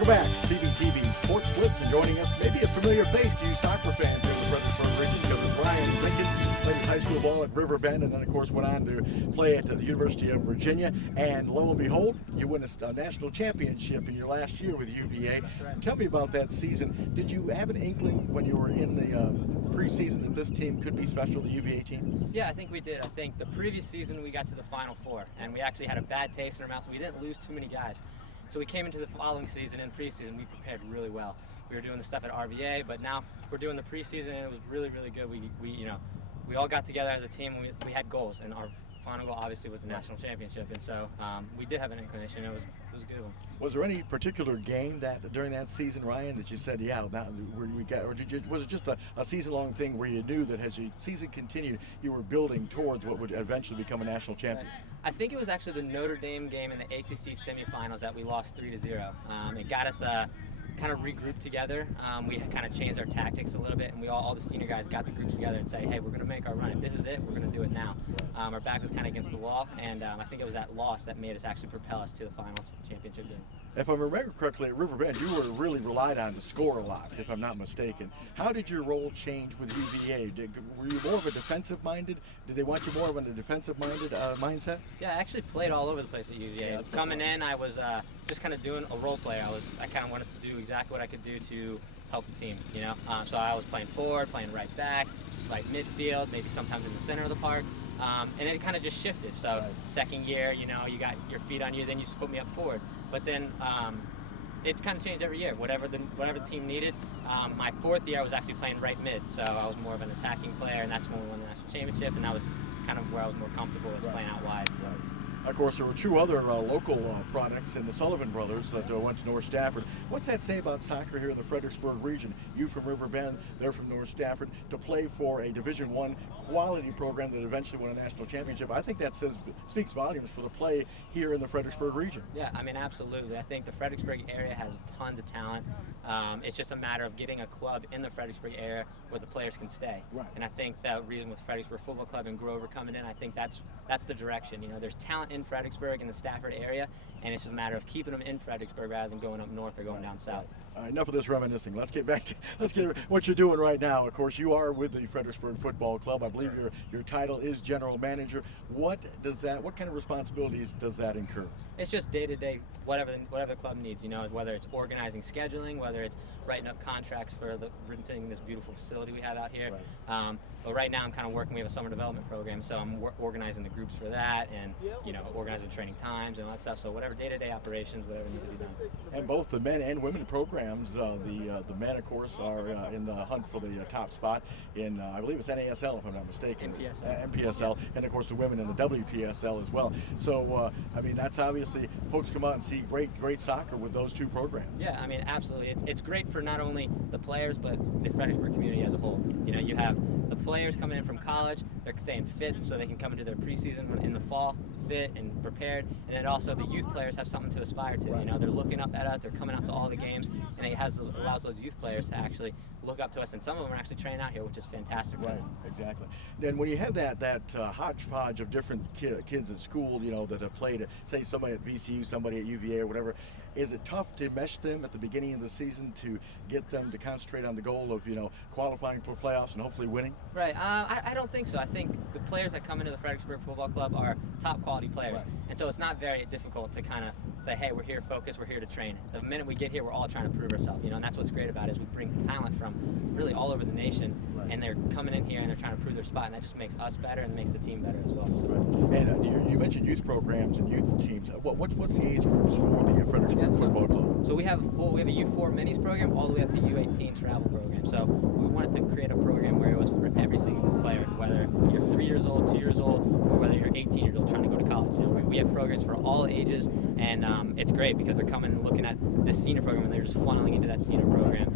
Welcome back, CBTV Sports Blitz, and joining us, maybe a familiar face to you soccer fans here in the Fredericksburg region, because Ryan Lincoln played his high school ball at River Bend, and then, of course, went on to play at the University of Virginia. And lo and behold, you win a national championship in your last year with UVA. Right. Tell me about that season. Did you have an inkling when you were in the preseason that this team could be special, the UVA team? Yeah, I think we did. I think the previous season we got to the Final Four, and we actually had a bad taste in our mouth. We didn't lose too many guys. So we came into the following season, in preseason, we prepared really well. We were doing the stuff at RVA, but now we're doing the preseason, and it was really, really good. We all got together as a team, and we had goals, and our final goal obviously was the national championship, and so we did have an inclination. It was a good one. Was there any particular game that during that season, Ryan, that you said, yeah, we got, or was it just a season-long thing where you knew that as your season continued, you were building towards what would eventually become a national champion? I think it was actually the Notre Dame game in the ACC semifinals that we lost 3-0. It got us kind of regrouped together. We kind of changed our tactics a little bit, and all the senior guys got the groups together and say, hey, we're going to make our run. If this is it, we're going to do it now. Our back was kind of against the wall, and I think it was that loss that made us actually propel us to the finals championship game. If I remember correctly, at River Bend, you were really relied on to score a lot, if I'm not mistaken. How did your role change with UVA? Were you more of a defensive-minded? Did they want you more of a defensive-minded mindset? Yeah, I actually played all over the place at UVA. Yeah, coming in, I was just kind of doing a role play. I kind of wanted to do exactly what I could do to help the team, you know? So I was playing forward, playing right back, right midfield, maybe sometimes in the center of the park. And it kind of just shifted. So second year, you know, you got your feet on you, then you just put me up forward. But then it kind of changed every year, whatever the team needed. My fourth year, I was actually playing right mid, so I was more of an attacking player, and that's when we won the national championship, and that was kind of where I was more comfortable, was playing out wide. So. Of course, there were two other local products in the Sullivan brothers that went to North Stafford. What's that say about soccer here in the Fredericksburg region? You from River Bend, they're from North Stafford, to play for a Division I quality program that eventually won a national championship. I think that speaks volumes for the play here in the Fredericksburg region. Yeah, I mean, absolutely. I think the Fredericksburg area has tons of talent. It's just a matter of getting a club in the Fredericksburg area where the players can stay. Right. And I think the reason with Fredericksburg Football Club and Grover coming in, I think that's the direction. You know, there's talent in Fredericksburg, in the Stafford area, and it's just a matter of keeping them in Fredericksburg rather than going up north or going down south. All right, enough of this reminiscing. Let's get back to what you're doing right now. Of course, you are with the Fredericksburg Football Club. I believe your title is general manager. What kind of responsibilities does that incur? It's just day-to-day, whatever the club needs. You know, whether it's organizing scheduling, whether it's writing up contracts for renting this beautiful facility we have out here. Right. But right now I'm kind of working. We have a summer development program, so I'm organizing the groups for that, and you know, organizing training times and all that stuff. So whatever day-to-day operations, whatever needs to be done. And both the men and women programs, the men, of course, are in the hunt for the top spot in I believe it's NASL, if I'm not mistaken. NPSL, and of course the women in the WPSL as well. So I mean, that's obviously folks come out and see great soccer with those two programs. Yeah, I mean, absolutely. It's great for not only the players but the Fredericksburg community as a whole. You know, you have the players coming in from college, they're staying fit so they can come into their preseason in the fall fit and prepared, and then also the youth players have something to aspire to. You know, they're looking up at us, they're coming out to all the games, and it allows those youth players to actually look up to us, and some of them are actually training out here, which is fantastic. Right, exactly. Then when you have that hodgepodge of different kids at school, you know, that have played, say somebody at VCU, somebody at UVA or whatever, is it tough to mesh them at the beginning of the season to get them to concentrate on the goal of, you know, qualifying for playoffs and hopefully winning? Right. I don't think so. I think the players that come into the Fredericksburg Football Club are top quality players. Right. And so it's not very difficult to kind of say, hey, we're here focused, we're here to train. The minute we get here, we're all trying to prove ourselves, you know, and that's what's great about it is we bring talent from really all over the nation, and they're coming in here and they're trying to prove their spot, and that just makes us better and makes the team better as well. So. And you mentioned youth programs and youth teams. What's the age groups for the Fredericksburg Football Club? So we have a U4 minis program all the way up to U18 travel program. So we wanted to create a program where it was for every single player, whether you're 3 years old, 2 years old, or whether you're 18 years old trying to go to college. You know, we have programs for all ages, and it's great because they're coming and looking at this senior program and they're just funneling into that senior program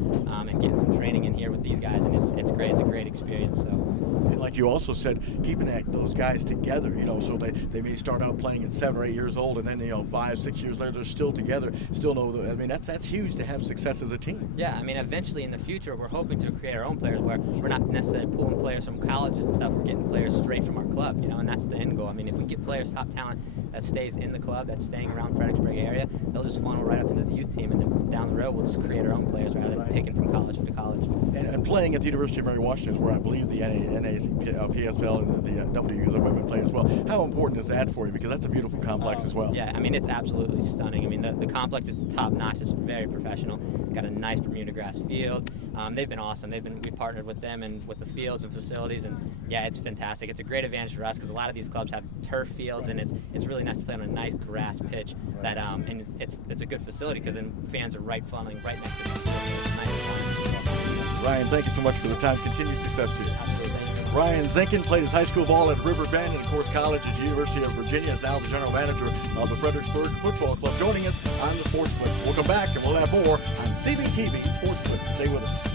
and getting some training in here with these guys, and it's great. It's a great experience. So. And like you also said, keeping those guys together, you know, so they may start out playing at 7 or 8 years old, and then, you know, 5, 6 years later they're still together, still know. I mean, that's huge to have success as a team. Yeah, I mean, eventually in the future we're hoping to create our own players where we're not necessarily pulling players from colleges and stuff. We're getting players straight from our club, you know, and that's the end goal. I mean, if we get players, top talent that stays in the club, that's staying around Fredericksburg area, they'll just funnel right up into the youth team, and then down the road we'll just create our own players rather than picking from college to college. And playing at the University of Mary Washington is where I believe the PSL and the W, the women play as well. How important is that for you? Because that's a beautiful complex as well. Yeah, I mean, it's absolutely stunning. I mean, the complex is top notch. It's very professional. Got a nice Bermuda grass field. They've been awesome. We partnered with them and with the fields and facilities, and yeah, it's fantastic. It's a great advantage for us because a lot of these clubs have turf fields, and it's really nice to play on a nice grass pitch. That and it's a good facility because then fans are funneling right next to the field. So it's nice. Ryan, thank you so much for the time. Continued success to you. Absolutely. Ryan Zinkin played his high school ball at River Bend and, of course, college at the University of Virginia. Is now the general manager of the Fredericksburg Football Club. Joining us on the Sports Blitz. We'll come back and we'll have more on CBTV Sports Blitz. Stay with us.